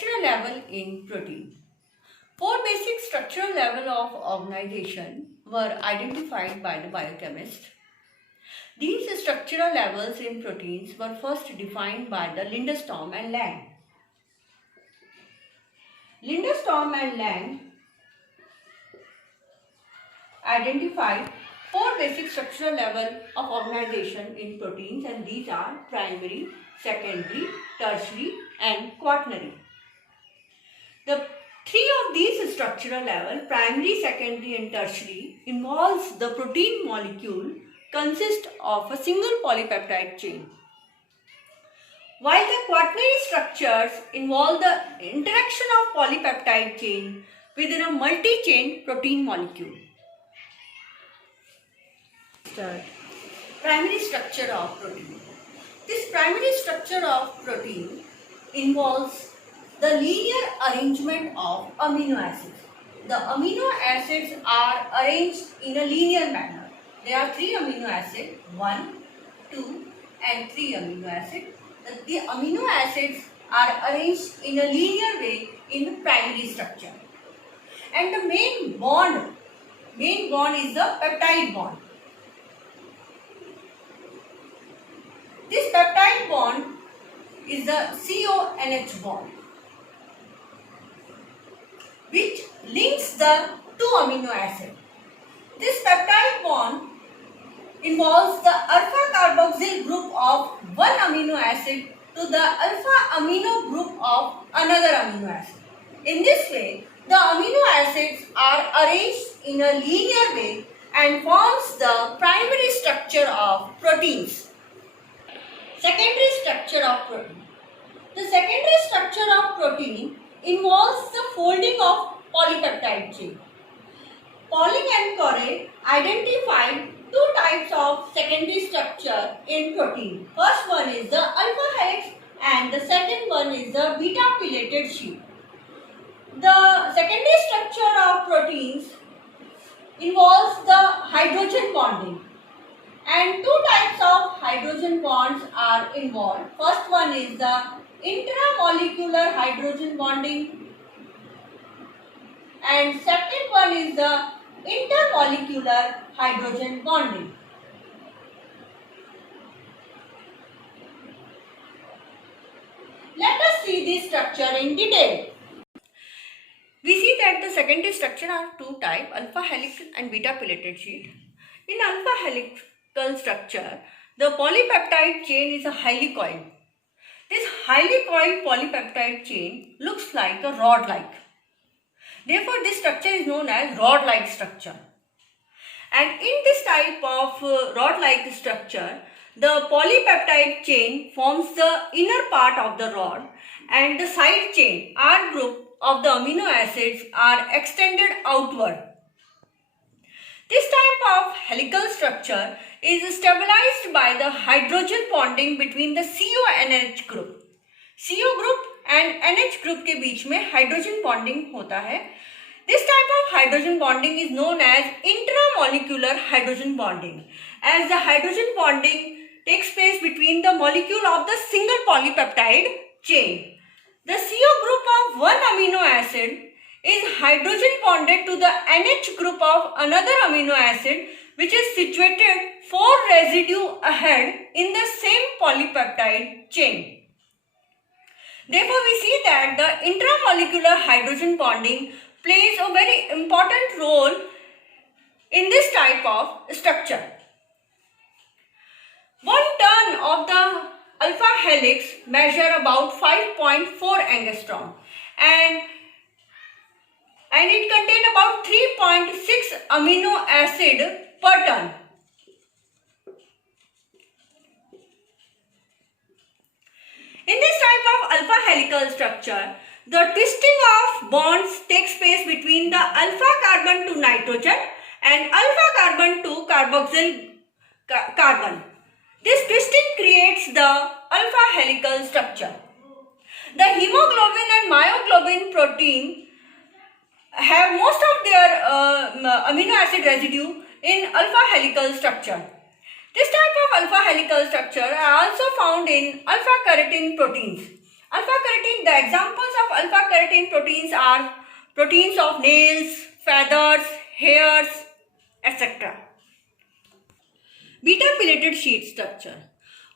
structural level in protein. Four basic structural levels of organization were identified by the biochemist. These structural levels in proteins were first defined by the Lindström and Lang. Lindström and Lang identified four basic structural levels of organization in proteins, and these are primary, secondary, tertiary and quaternary. The three of these structural levels, primary, secondary and tertiary, involves the protein molecule consist of a single polypeptide chain, while the quaternary structures involve the interaction of polypeptide chain within a multi-chain protein molecule. Primary structure of protein. This primary structure of protein involves the linear arrangement of amino acids. The amino acids are arranged in a linear manner. There are 3 amino acids, 1, 2 and 3 amino acids. The amino acids are arranged in a linear way in the primary structure. And the main bond is the peptide bond. This peptide bond is the CONH bond, which links the 2 amino acids. This peptide bond involves the alpha carboxyl group of one amino acid to the alpha amino group of another amino acid. In this way, the amino acids are arranged in a linear way and forms the primary structure of proteins. Secondary structure of protein. The secondary structure of protein involves the folding of polypeptide chain. Pauling and Corey identified 2 types of secondary structure in protein. First one is the alpha helix and the second one is the beta pillated sheet. The secondary structure of proteins involves the hydrogen bonding, and 2 types of hydrogen bonds are involved. First one is the intramolecular hydrogen bonding and second one is the intermolecular hydrogen bonding. Let us see this structure in detail. We see that the secondary structure are 2 types, alpha helical and beta pillated sheet. In alpha helical structure, the polypeptide chain is a highly coiled. This highly coiled polypeptide chain looks like a rod-like. Therefore, this structure is known as rod-like structure. And in this type of rod-like structure, the polypeptide chain forms the inner part of the rod and the side chain R group of the amino acids are extended outward. This type of helical structure is stabilized by the hydrogen bonding between the CO and NH group. CO group and NH group के बीच में hydrogen bonding होता है. This type of hydrogen bonding is known as intramolecular hydrogen bonding, as the hydrogen bonding takes place between the molecule of the single polypeptide chain. The CO group of one amino acid is hydrogen bonded to the NH group of another amino acid, which is situated 4 residue ahead in the same polypeptide chain. Therefore, we see that the intramolecular hydrogen bonding plays a very important role in this type of structure. 1 turn of the alpha helix measure about 5.4 angstrom and it contains about 3.6 amino acid per turn. In this type of alpha helical structure, the twisting of bonds takes place between the alpha carbon to nitrogen and alpha carbon to carboxyl carbon. This twisting creates the alpha helical structure. The hemoglobin and myoglobin protein have most of their amino acid residue in alpha helical structure. This type of alpha helical structure are also found in alpha keratin proteins. Alpha keratin, the examples of of alpha keratin proteins are proteins of nails, feathers, hairs, etc. Beta pillated sheet structure.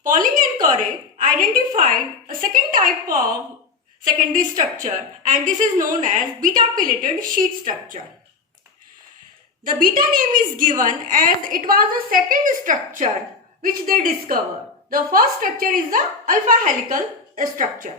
Pauling and Corey identified a second type of secondary structure, and this is known as beta pillated sheet structure. The beta name is given as it was the second structure which they discovered. The first structure is the alpha helical structure.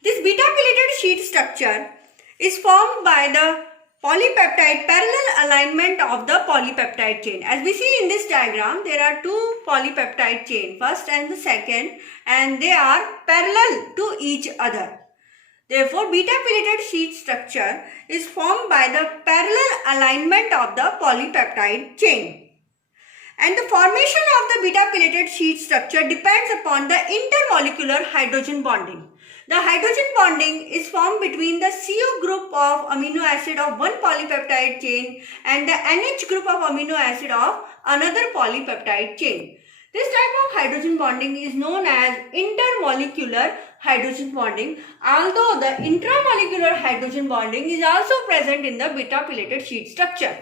This beta pillated sheet structure is formed by the polypeptide parallel alignment of the polypeptide chain. As we see in this diagram, there are two polypeptide chain, first and the second, and they are parallel to each other. Therefore, beta pillated sheet structure is formed by the parallel alignment of the polypeptide chain. And the formation of the beta pillated sheet structure depends upon the intermolecular hydrogen bonding. The hydrogen bonding is formed between the CO group of amino acid of one polypeptide chain and the NH group of amino acid of another polypeptide chain. This type of hydrogen bonding is known as intermolecular hydrogen bonding, although the intramolecular hydrogen bonding is also present in the beta pillated sheet structure.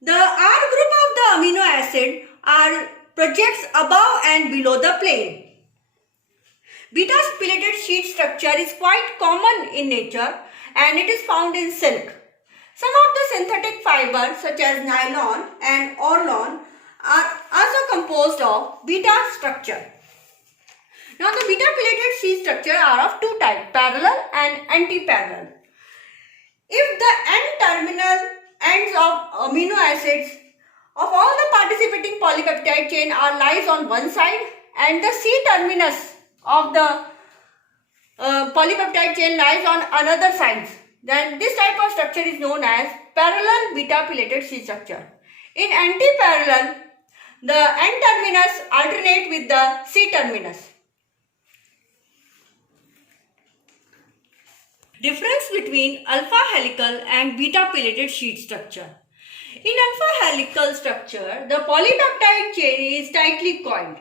The R group of the amino acid are projects above and below the plane. Beta pillated sheet structure is quite common in nature and it is found in silk. Some of the synthetic fibers such as nylon and orlon are also composed of beta structure. Now the beta pillated sheet structure are of two types, parallel and anti-parallel. If the N-terminal ends of amino acids of all the participating polypeptide chain are lies on one side and the C-terminus of the polypeptide chain lies on another side, then this type of structure is known as parallel beta pillated sheet structure. In anti-parallel, the N-terminus alternate with the C-terminus. Difference between alpha helical and beta pillated sheet structure. In alpha helical structure, the polypeptide chain is tightly coiled,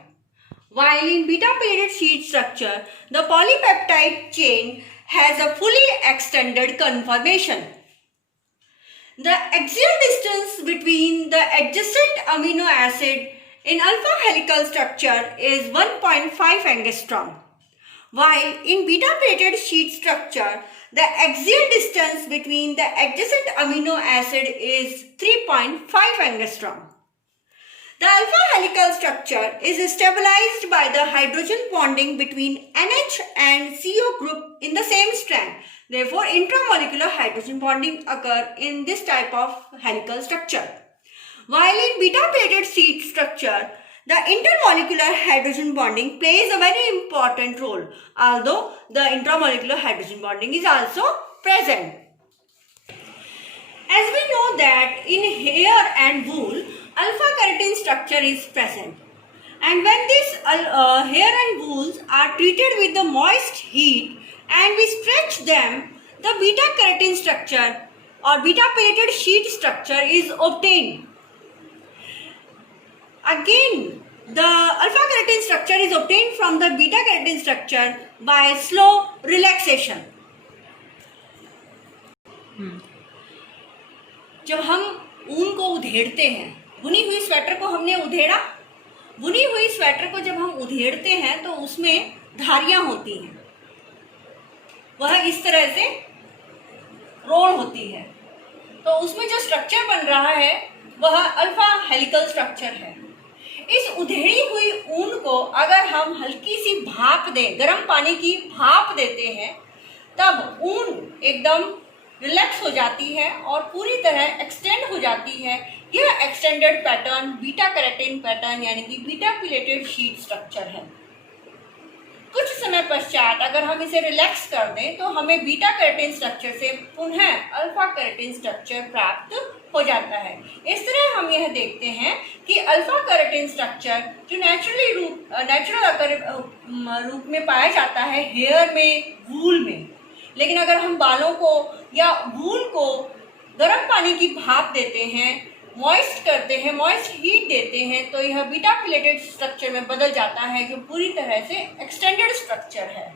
while in beta pillated sheet structure, the polypeptide chain has a fully extended conformation. The axial distance between the adjacent amino acid in alpha helical structure is 1.5 angstrom, while in beta pillated sheet structure, the axial distance between the adjacent amino acid is 3.5 angstrom. The alpha helical structure is stabilized by the hydrogen bonding between NH and CO group in the same strand. Therefore, intramolecular hydrogen bonding occur in this type of helical structure. While in beta pillated sheet structure, the intermolecular hydrogen bonding plays a very important role, although the intramolecular hydrogen bonding is also present. As we know that in hair and wool, alpha keratin structure is present, and when this hair and wools are treated with the moist heat and we stretch them, the beta keratin structure or beta pillated sheet structure is obtained. Again, the alpha keratin structure is obtained from the beta keratin structure by slow relaxation. जब हम ऊन को उधेड़ते हैं, बुनी हुई sweater को हमने उधेड़ा, बुनी हुई स्वेटर को जब हम उधेड़ते हैं तो उसमें धारियां होती हैं, वह इस तरह से रोल होती है, तो उसमें जो स्ट्रक्चर बन रहा है वह अल्फा हेलिकल स्ट्रक्चर है। इस उधेड़ी हुई ऊन को अगर हम हल्की सी भाप दें, गर्म पानी की भाप देते हैं, तब ऊन एकदम रिलैक्स हो जाती है और पूरी तरह एक्सटेंड हो जाती है। यह extended pattern beta carotene pattern यानी कि बीटा पिलेटेड शीट स्ट्रक्चर है। कुछ समय पश्चात अगर हम इसे रिलैक्स कर दें तो हमें बीटा कैरोटीन स्ट्रक्चर से पुनः अल्फा कैरोटीन स्ट्रक्चर प्राप्त हो जाता है। इस तरह हम यह देखते हैं कि अल्फा कैरोटीन स्ट्रक्चर जो नेचुरल रूप में पाया जाता है हेयर में, वूल में, लेकिन अगर हम बालों को या वूल को गर्म पानी की भाप देते हैं, मॉइस्ट करते हैं, मॉइस्ट हीट देते हैं, तो यह बीटा पिलेटेड स्ट्रक्चर में बदल जाता है जो पूरी तरह से एक्सटेंडेड स्ट्रक्चर है।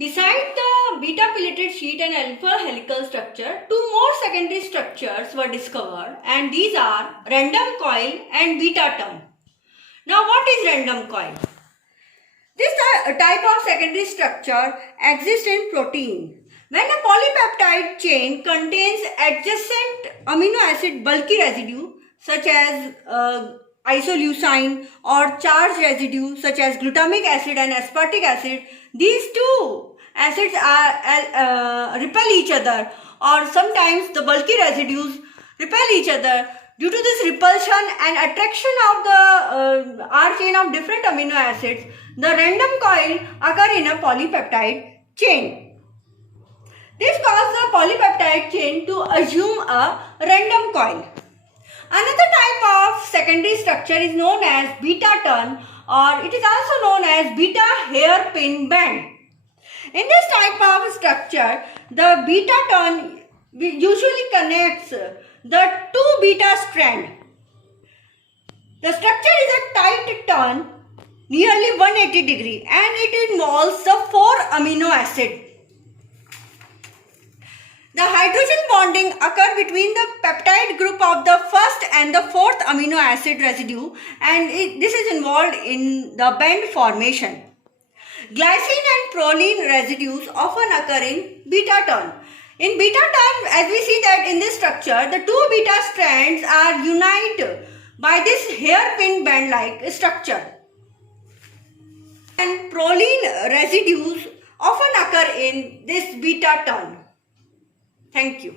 Beside the beta-pillated sheet and alpha helical structure, two more secondary structures were discovered, and these are random coil and beta term. Now, what is random coil? This type of secondary structure exists in protein. When a polypeptide chain contains adjacent amino acid bulky residue such as isoleucine or charged residue such as glutamic acid and aspartic acid, these two acids repel each other, or sometimes the bulky residues repel each other. Due to this repulsion and attraction of the R chain of different amino acids, the random coil occur in a polypeptide chain. This causes the polypeptide chain to assume a random coil. Another type of secondary structure is known as beta turn, or it is also known as beta hairpin band. In this type of structure, the beta turn usually connects the two beta strand. The structure is a tight turn, nearly 180 degree, and it involves the 4 amino acid. The hydrogen bonding occurs between the peptide group of the first and the 4th amino acid residue, and this is involved in the band formation. Glycine and proline residues often occur in beta turn. In beta turn, as we see that in this structure, the two beta strands are united by this hairpin band-like structure. And proline residues often occur in this beta turn. Thank you.